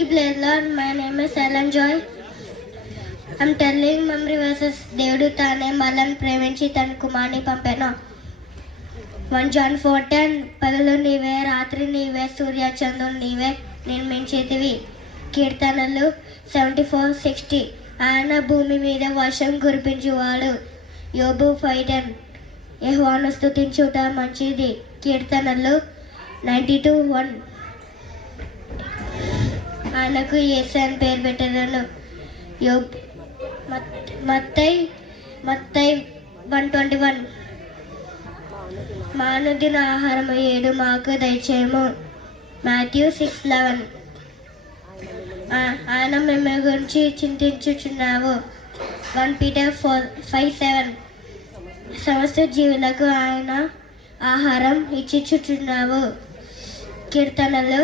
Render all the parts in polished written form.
అందరికీ praise Lord. My name is Ellen Joy. I'm telling memory verses. దేవుడు తానే మనల్ని ప్రేమించి తన కుమారుని పంపాను. 1 John 4:10 పగలు నీవే రాత్రి నీవే సూర్య చంద్రుడు నీవే నిర్మించేటివి. కీర్తనలు 74:60 ఆయన భూమి మీద వర్షం కురిపించువాడు. యోబు 5:10 యెహోవాను స్తుతించుట మంచిది. కీర్తనలు 92:1 ఆయనకు యేసు అని పేరు పెట్టెదను. మత్తయి 1:21 మా అనుదిన ఆహారము ఏడు మాకు దయచేయము. మాథ్యూ 6:11 ఆయన మేము గురించి చింతించుచున్నావు. 1 Peter 5:7 సమస్త జీవులకు ఆయన ఆహారం ఇచ్చిచుచున్నావు. కీర్తనలు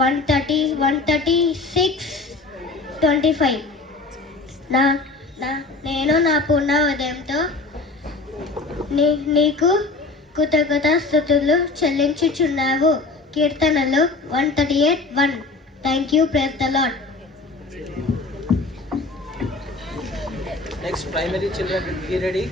136:25 నేను నా పూర్ణ ఉదయంతో నీకు కృతజ్ఞత స్తుతులు చెల్లించుచున్నావు. కీర్తనలు 138:1 thank you. Praise the Lord. Next, primary children, be ready.